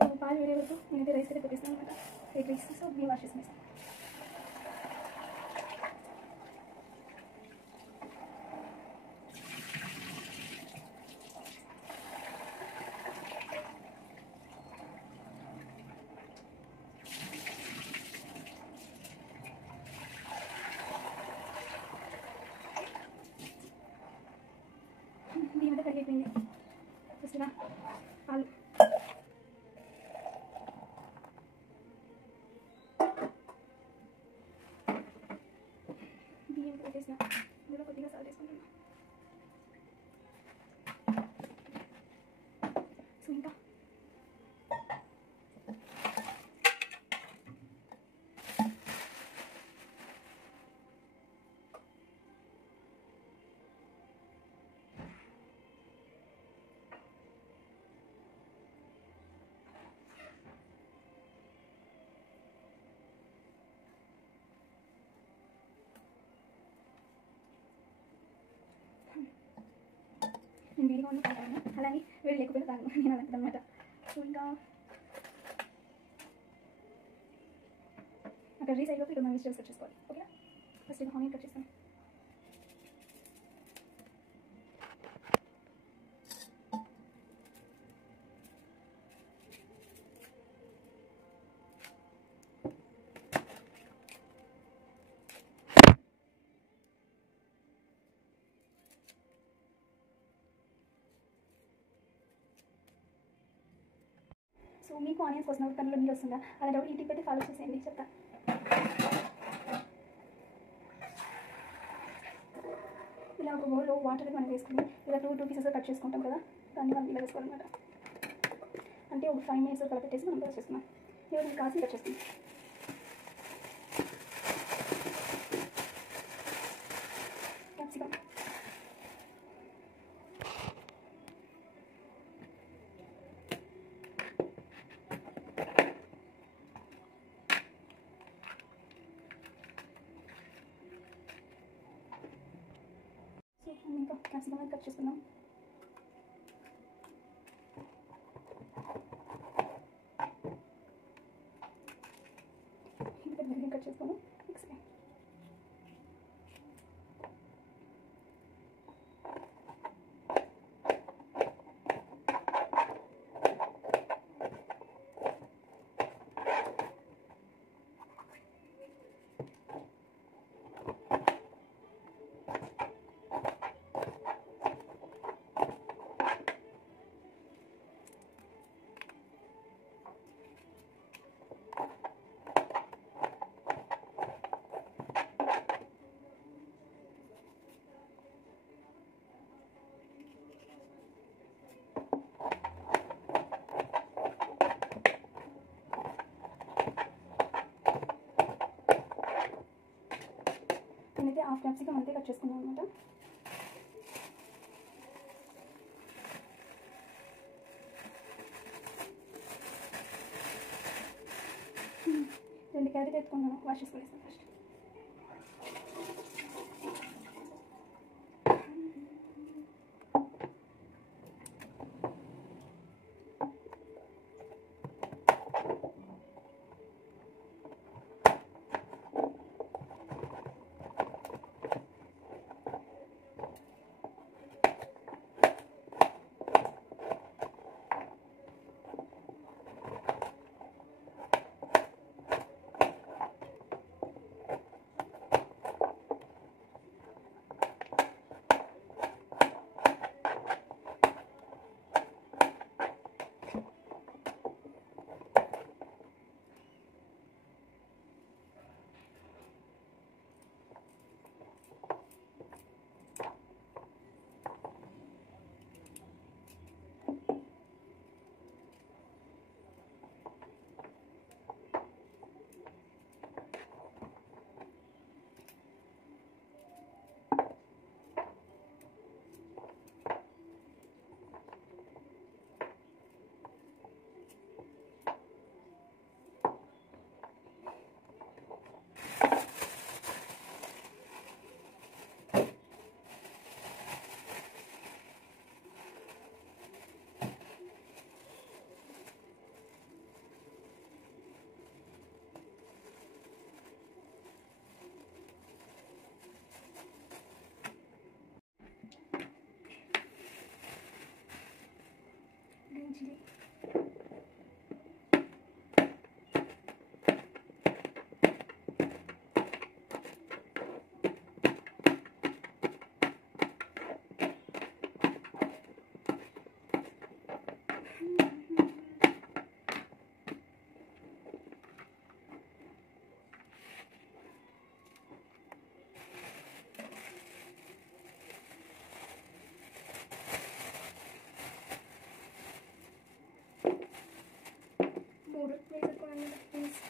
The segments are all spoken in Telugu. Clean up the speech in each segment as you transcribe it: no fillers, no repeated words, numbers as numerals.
సో పాలు వేరే వరకు నేనైతే రైస్ అయితే పెట్టేస్తాను అనమాట. Egg rice. సో బియ్యం వాష్ చేసుకునేస్తాను. బియ్యం అయితే కడిగిపోయింది. చూసినా పాలు బియ్యం పెట్టేసిన ఇందులో కొద్దిగా సాల్ట్ వేసుకుంటున్నాను. సో ఇంకా నేను వేడిగా ఉన్న తాగాను, అలాగే వేడి లేకపోయినా తాగను, నేను అలాంటిది అనమాట. సో ఇంకా అక్కడ రీసైడ్లో ఇక్కడ మనం వెజిటల్స్ కట్ చేసుకోవాలి. ఓకేనా? ఫస్ట్ ఇంకా ఆనియన్ కట్ చేస్తాను. సో మీకు ఆనియన్స్ కోసం కన్నులో నీళ్ళు వస్తుందా? అలా డౌట్ ఈ టిప్ అయితే ఫాలో చేసేయండి, చెప్తా. ఇలా ఒక బౌల్లో వాటర్ మనం వేసుకుని ఇలా టూ పీసెస్ కట్ చేసుకుంటాం కదా, దాన్ని మనం ఇలా వేసుకోవాలన్నమాట. అంటే ఒక 5 minutes వరకు పెట్టేసి మనం కట్ చేసుకున్నాం. ఇవన్నీ కాసి కట్ చేసుకుంటాం. క్యాప్సికమ్ ఇంకా క్యాప్సికమ్ అయితే కట్ చేసుకుందాం. ఇంకా పెద్దగా కట్ చేసుకోను. నెక్స్ట్ నేనైతే హాఫ్ క్యాప్సికమ్ అంతే కట్ చేసుకున్నాను అనమాట. రెండు క్యారెట్ ఎత్తుకున్నాను, వాష్ చేసుకునేస్తాను ఫస్ట్. చిల్లీ border వేసుకోండి ప్లీజ్.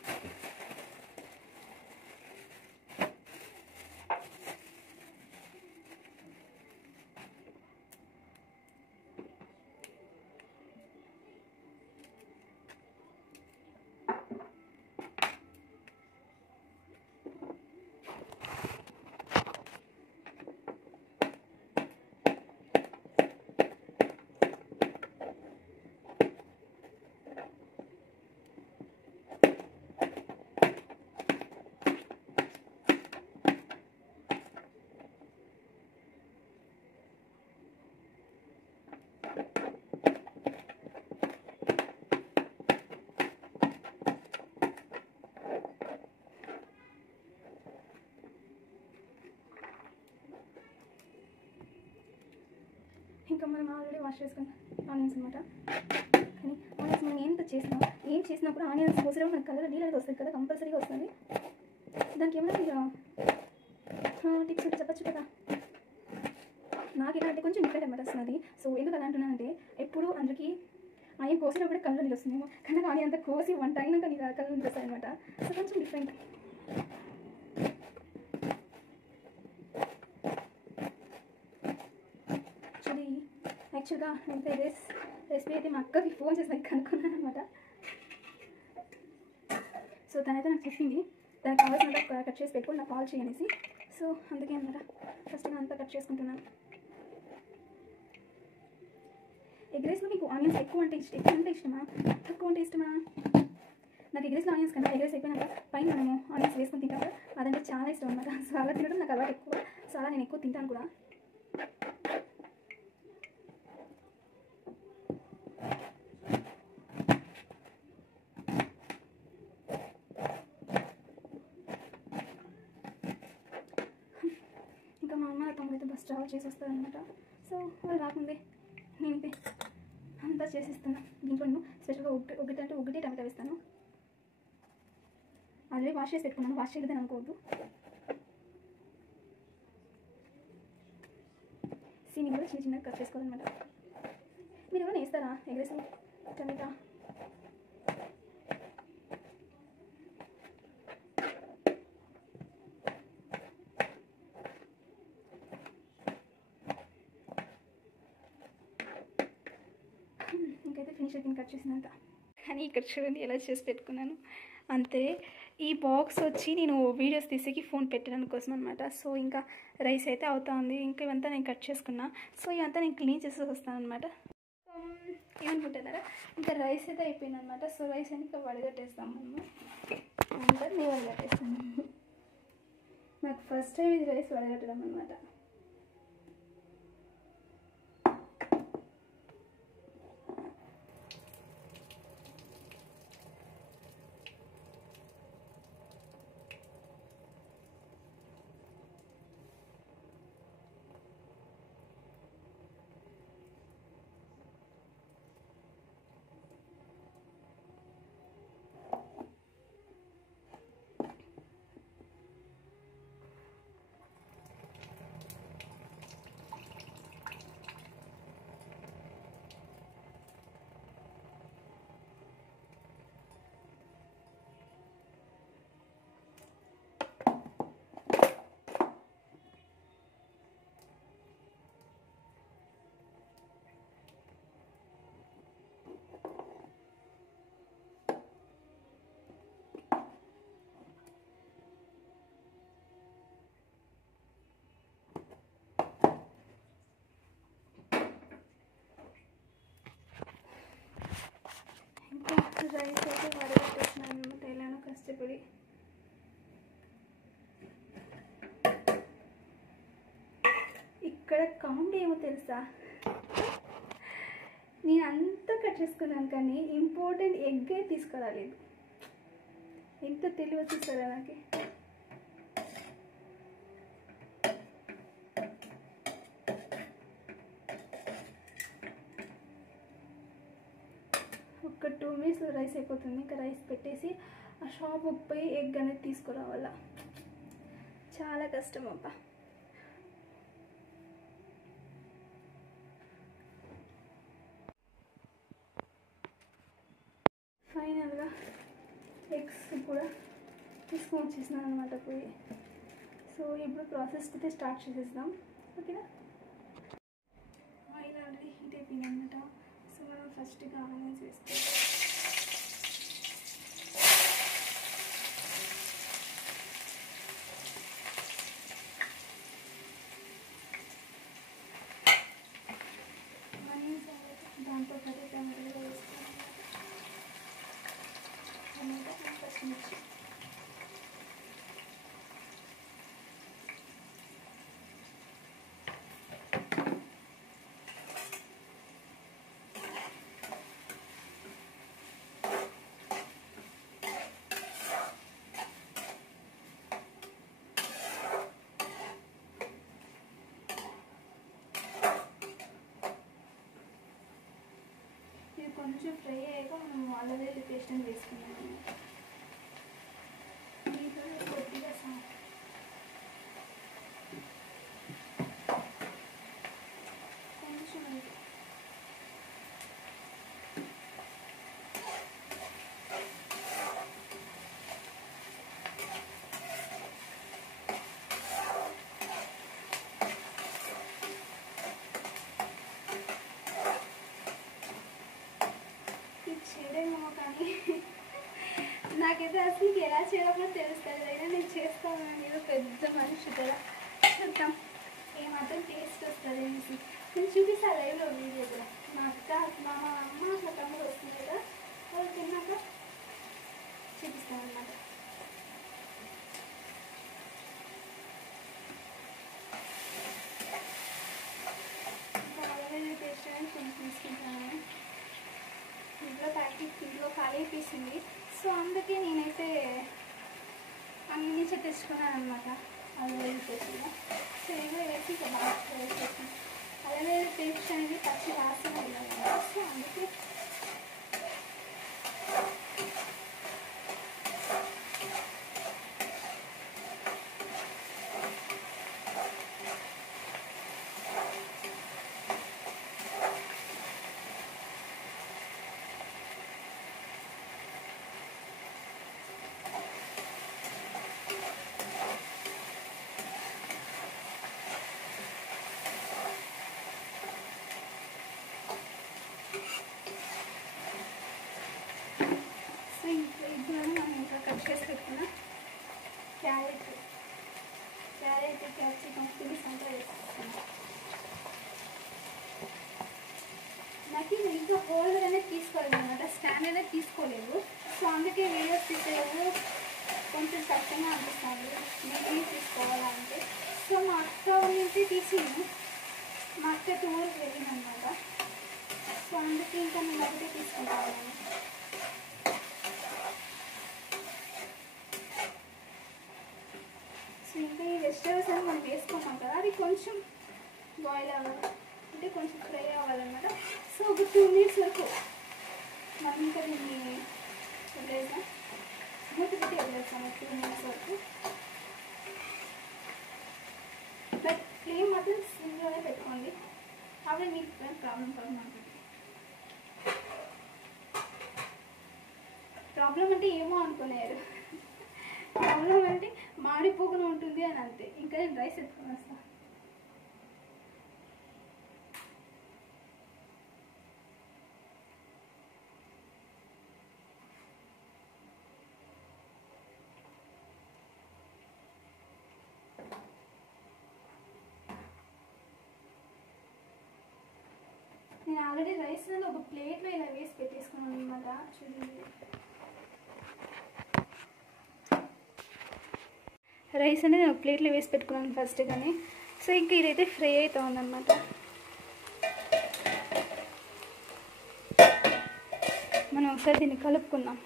ఇంకా మనం ఆల్రెడీ వాష్ చేసుకున్న ఆనియన్స్ అనమాట. కానీ ఆనియన్స్ మనం ఏం చేసినప్పుడు ఆనియన్స్ కోసేటప్పుడు మనకు కలర్ నీళ్ళు అనేది వస్తుంది కదా, కంపల్సరీగా వస్తుంది. దానికి ఏమైనా టిప్స్ ఉంటే చెప్పచ్చు కదా. నాకు ఎలా అంటే కొంచెం డిఫరెంట్ అనమాట వస్తుంది. సో ఎందుకు అలా అంటున్నానంటే, ఎప్పుడు అందరికీ ఆనియన్ కోసినప్పుడు కలర్ నీళ్ళు వస్తుందేమో, కానీ ఆనియన్ అంతా కోసి వంట అయినాక కలర్ నీళ్ళు వస్తాయి అనమాట. సో కొంచెం డిఫరెంట్. యాక్చువల్గా నేను రెసిపీ అయితే మా అక్కకి ఫోన్ చేసి నాకు కనుక్కున్నాను అనమాట. సో తనైతే నాకు చెప్పింది దానికి కావాల్సిన కట్ చేసి పెట్టుకొని నాకు కాల్ చేయనేసి. సో అందుకే అనమాట ఫస్ట్ నేను అంతా కట్ చేసుకుంటున్నాను. ఎగ్ రైస్లో మీకు ఆనియన్స్ ఎక్కువ అంటే ఇష్టమా తక్కువ అంటే ఇష్టమా? నాకు ఎగ్ రైస్లో ఆనియన్స్ కన్నా ఎగ్ రైస్ అయిపోయినాక పైన మనము ఆనియన్స్ వేసుకొని తింటాం కదా, అదంటే చాలా ఇష్టం అనమాట. సో అలా తినడం నాకు అలవాటు ఎక్కువ. సో అలా నేను ఎక్కువ తింటాను కూడా. ఇంకా మా అమ్మ తమ్ముడైతే బస్ ట్రావెల్ చేసి వస్తారనమాట. సో వాళ్ళు రాకుండే నేనైతే అంతా చేసిస్తాను. దీంట్లో నేను స్పెషల్గా ఒకటి టమాటా వేస్తాను. ఆల్రెడీ వాష్ చేసి పెట్టుకున్నాను, వాష్ చేయలేదని అనుకోవద్దు. సీని కూడా చిన్న చిన్నగా కట్ చేసుకోవాలన్నమాట. మీరు ఏమైనా వేస్తారా ఎగ్ రైస్ టమాటా? ఇంకైతే ఫినిష్ అయిపోయింది కట్ చేసినంత. కానీ ఇక్కడ చూడండి ఎలా చేసి పెట్టుకున్నాను అంతే. ఈ బాక్స్ వచ్చి నేను వీడియోస్ తీసేకి ఫోన్ పెట్టడానికి కోసం అనమాట. సో ఇంకా రైస్ అయితే అవుతా ఉంది. ఇంకా ఇవంతా నేను కట్ చేసుకున్నా. సో ఇవంతా నేను క్లీన్ చేసి వస్తాను అనమాట. ఏమనుకుంటున్నారా, ఇంకా రైస్ అయితే అయిపోయింది అనమాట. సో రైస్ అని ఇంకా వడగట్టేస్తాము మనము. అంతా నేను వడగట్టేస్తాను. నాకు ఫస్ట్ టైం ఇది రైస్ వడగట్టడం అనమాట. రైస్ అయితే వడగట్టేస్తున్నాను అనమాట. ఎలానో కష్టపడి. ఇక్కడ కామెడీ ఏమో తెలుసా, నేను అంతా కట్ చేసుకున్నాను కానీ ఇంపార్టెంట్ ఎగ్గే తీసుకురాలేదు. ఎంత తెలివి వచ్చేస్తారా నాకు. ఒక 2 minutes రైస్ అయిపోతుంది. ఇంకా రైస్ పెట్టేసి ఆ షాప్కి పోయి ఎగ్ అనేది తీసుకురావాలా. చాలా కష్టం అబ్బా. ఫైనల్గా ఎగ్స్ కూడా తీసుకొని వచ్చేసినాను అనమాట పోయి. సో ఇప్పుడు ప్రాసెస్ అయితే స్టార్ట్ చేసేద్దాం. ఓకేనా. ఆయిల్ ఆల్రెడీ హీట్ అయిపోయింది అనమాట. సో మనం ఫస్ట్గా ఆనియన్స్ వేస్తాం. ఆనియన్స్ దాంతో పాటు టమాటో వేస్తాం. టమాటో అండ్ పచ్చిమిర్చి. కొంచెం ఫ్రై అయ్యాక మనం అల్లం వెల్లుల్లి పేస్ట్ అని వేసుకున్నాము. కొద్దిగా కొంచెం చేయడేమో కానీ నాకైతే అసలు ఎలా చేయాలో తెలుస్తుంది. అయినా నేను చేస్తాను. నేను పెద్ద మనిషి కదా. చూద్దాం ఏమాత్రం టేస్ట్ వస్తుంది అనేసి నేను చూపిస్తాను లైవ్లో వీడియో కూడా. మా అక్క మా అమ్మ మా తమ్ముడు వస్తుంది కదా, వాళ్ళు తిన్నాక చూపిస్తాను అన్నమాట. అల్లం పేస్ట్ అనేది కొంచెం తీసుకుంటాను. ఇంట్లో ఖాళీ అయిపోయింది. సో అందుకే నేనైతే అన్ని నుంచి తెచ్చుకున్నాను అనమాట. అల్లం పేస్ట్ సో ఏదో వేసి ఇక బాగా వేసేసి అల్లం పేస్ట్ అనేది పచ్చి వాసన వెళ్ళాలి. సో అందుకే కట్ చేసి పెట్టుకున్న క్యారెట్ క్యాప్సికమ్ పులుసు అంతా వేసుకుంటున్నాను. నాకు ఇంకా హోల్డర్ అనేది తీసుకోలేదు అనమాట. స్టాండ్ అనేది తీసుకోలేదు. సో అందుకే వీడియోస్ తీసేది కొంచెం కష్టంగా అనిపిస్తుంది. నేను తీసుకోవాలంటే సో మా అక్క నుంచి తీసింది. మా అక్క ఊరికి వెళ్ళింది అనమాట. సో అందుకే ఇంకా నేను ఒకటే తీసుకుంటాను. ఇంకా ఈ వెజిటేబుల్స్ అని మనం వేసుకుంటాం కదా, అది కొంచెం బాయిల్ అవ్వాలి, అంటే కొంచెం ఫ్రై అవ్వాలన్నమాట. సో ఒక 2 minutes వరకు మనం ఇంకా దీన్ని వదిలేసాం. మూత పెట్టి వదిలేస్తాము 2 minutes వరకు. బట్ ఫ్లేమ్ మాత్రం సిమ్లోనే పెట్టుకోండి. అవి మీకు ప్రాబ్లం ప్రాబ్లం అంటే ఏమో అనుకున్నారు. ప్రాబ్లం అంటే మాడిపోకుండా ఉంటుంది అని అంతే. ఇంకా నేను రైస్ ఎత్తుకొని వస్తాను. నేను ఆల్రెడీ రైస్ ఒక ప్లేట్లో ఇలా వేసి పెట్టేసుకున్నాను అనమాట. చూడండి, రైస్ అనేది నేను ప్లేట్లో వేసి పెట్టుకున్నాను ఫస్ట్ కానీ. సో ఇంకా ఇదైతే ఫ్రై అవుతా ఉందన్నమాట. మనం ఒకసారి దీన్ని కలుపుకుందాం.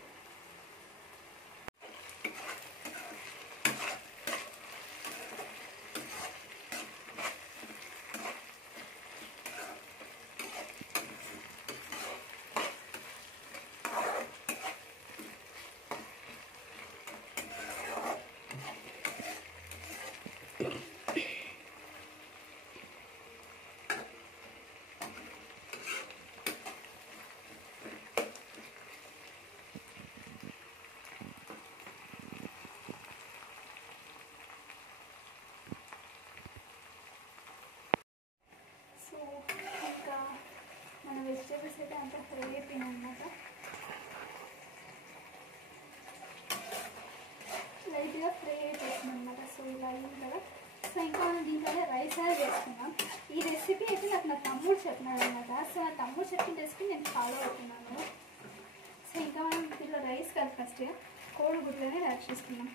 ఇంకా మన వెజిటేబుల్స్ అయితే అంతా ఫ్రై అయిపోయినాయి అన్నమాట. లైట్గా ఫ్రై అయిపోతుంది అనమాట. సో ఇలా అయింది కదా. సో ఇంకా మనం దీంట్లోనే రైస్ అనేది వేసుకున్నాం. ఈ రెసిపీ అయితే నా తమ్ముడు చెప్పినాడు అనమాట. సో నా తమ్ముడు చెప్పిన రెసిపీ నేను ఫాలో అవుతున్నాను. సో ఇంకా మనం దీంట్లో రైస్ కాదు, ఫస్ట్ కోడిగుడ్లనే యాడ్ చేసుకున్నాం.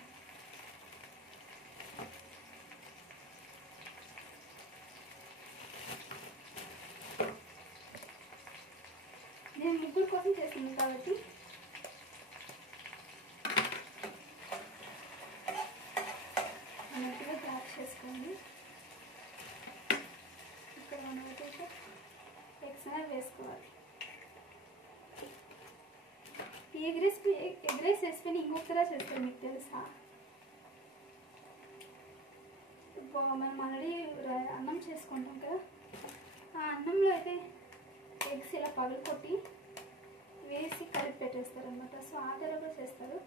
నేను ముగ్గురు కోసం చేస్తున్నాను కాబట్టి అన్నట్టుగా యాడ్ చేసుకోండి. ఇక్కడ మనం అయితే ఎగ్స్ అనేది వేసుకోవాలి. ఈ ఎగ్ రైస్ రెసిపీని ఇంకొకరా చేస్తారు, మీకు తెలుసా? మనం ఆల్రెడీ అన్నం చేసుకుంటాం కదా, ఆ అన్నంలో అయితే ఎగ్స్ ఇలా పగలకొట్టి వేసి కలిపి పెట్టేస్తారు అన్నమాట. సో ఆ తరలో చేస్తారు.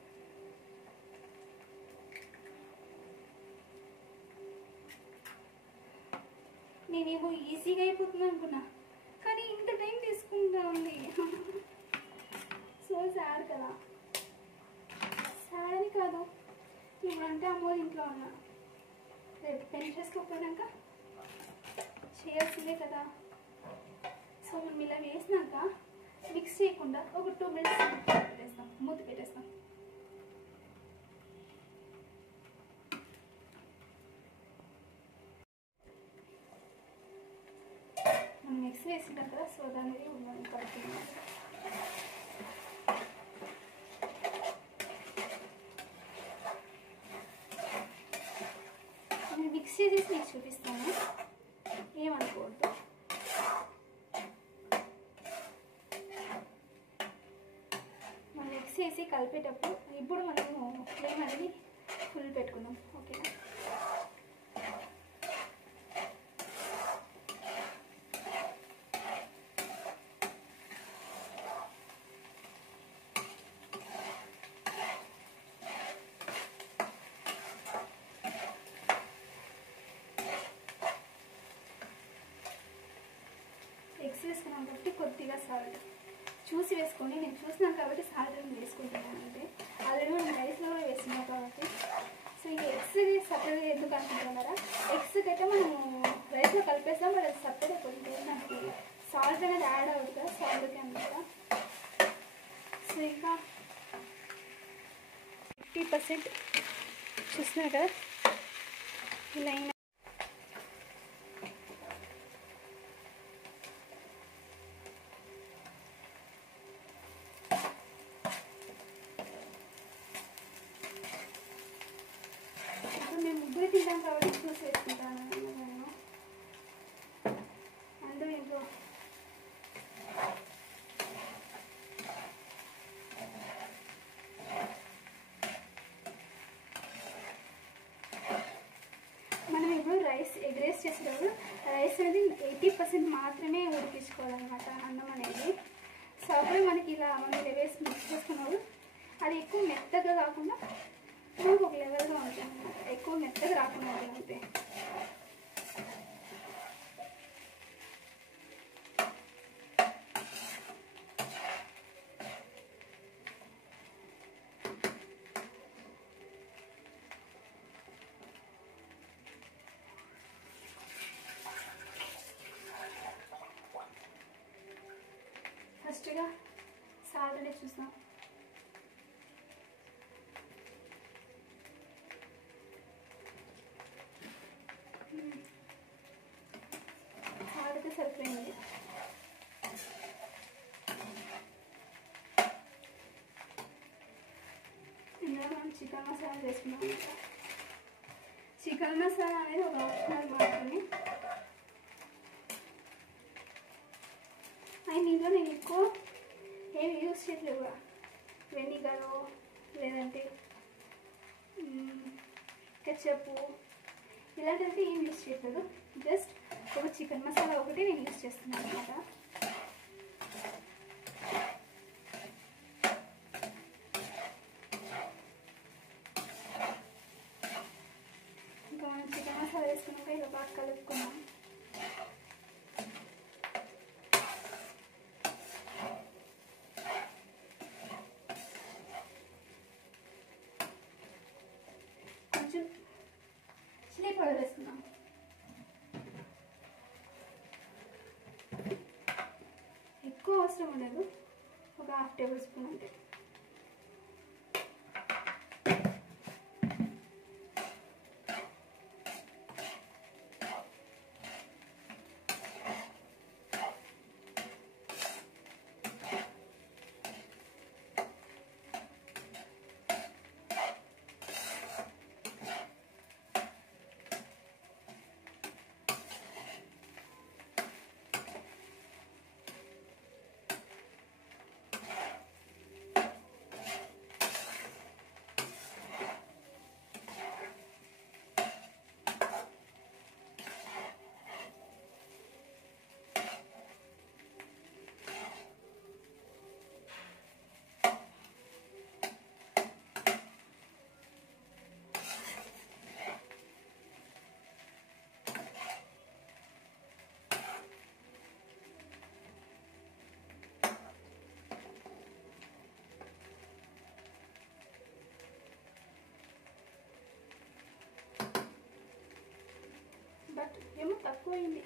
నేనేమో ఈజీగా అయిపోతుంది అనుకున్నా, కానీ ఇంత టైం తీసుకుంటా ఉంది. సో సాడ్ కదా. సాడ్ అని కాదు, ఇప్పుడంటే అమ్మో ఇంట్లో ఉన్నా, రేపు పెళ్లి చేసుకోకపోయినాక చేయాల్సిందే కదా. సో మనం ఇలా వేసినాక మిక్స్ చేయకుండా ఒక 2 మినిట్స్ పెట్టేస్తాం, మూత పెట్టేస్తాం. మనం మిక్స్ వేసినాం కదా, సో దానికి మనం కలుపుతున్నాం. నేను మిక్స్ చేసేసి మీకు చూపిస్తాను, ఏమనుకోవద్దు. మిక్స్ చేసి కలిపేటప్పుడు ఇప్పుడు మనము ఫ్లేమ్ అనేది ఫుల్ పెట్టుకుందాం, ఓకేనా? ఎగ్స్ వేసుకున్నాం కాబట్టి కొద్దిగా సాల్ట్ చూసి వేసుకోండి. నేను చూసినాను కాబట్టి సాల్ట్ వేసుకుంటున్నాను. అంటే ఆల్రెడీ మనం రైస్లో కూడా వేస్తున్నాం కాబట్టి. సో ఈ ఎగ్స్ సపరేట్గా ఎందుకు అనుకుంటున్నారా? ఎగ్స్ అయితే మనము రైస్లో కలిపేస్తాం, బట్ అది సపరేట్ అయిపోతుంది. నాకు సాల్ట్ అనేది యాడ్ అవుతుంది కదా, సాల్ట్కి అనమాట. సో ఇంకా 50% చూస్తున్నారు కదా ఇలా అయినా. మేము ముగ్గురు తింటాం కాబట్టి చూసి వేసుకుంటాను నేను. అందరూ ఇంట్లో మనం ఇప్పుడు ఎగ్ రైస్ చేసేటప్పుడు రైస్ అనేది 80% మాత్రమే ఉడికించుకోవాలన్నమాట, అన్నం అనేది. సో అప్పుడు మనకి ఇలా మనం వేసి మిక్స్ చేసుకున్నప్పుడు అది ఎక్కువ మెత్తగా కాకుండా మనకు ఒక లెవెల్గా ఉంటుంది అన్నమాట. ఎక్కువ మెత్తగా రాకుండా ఉంటుంది అంతే. ఫస్ట్గా సాల్ట్ అనేది చూస్తాం. సాల్ట్ అయితే సరిపోయింది. ముందుగా మనం చికెన్ మసాలా చేసుకున్నాం. చికెన్ మసాలా అనేది ఒక ఆప్షనల్ మాత్రమే. అండ్ ఇందులో నేను ఎక్కువ ఏమి యూజ్ చేయట్లేదు కూడా. వెనిగరు లేదంటే కెచప్ ఇలాంటివి ఏం యూజ్ చేయట్లేదు. జస్ట్ ఒక చికెన్ మసాలా ఒకటి నేను యూజ్ చేస్తున్నాను అనమాట. ఇంకా మనం చికెన్ మసాలా వేసుకున్నాక ఇలా బాగా కలుపుకున్నాం. కొంచెం చిల్లీ పౌడర్ వేసుకున్నాం. ఎక్కువ అవసరం ఉండదు, ఒక 1/2 టేబుల్ స్పూన్ అంతే. బట్ ఏమో తక్కువైంది.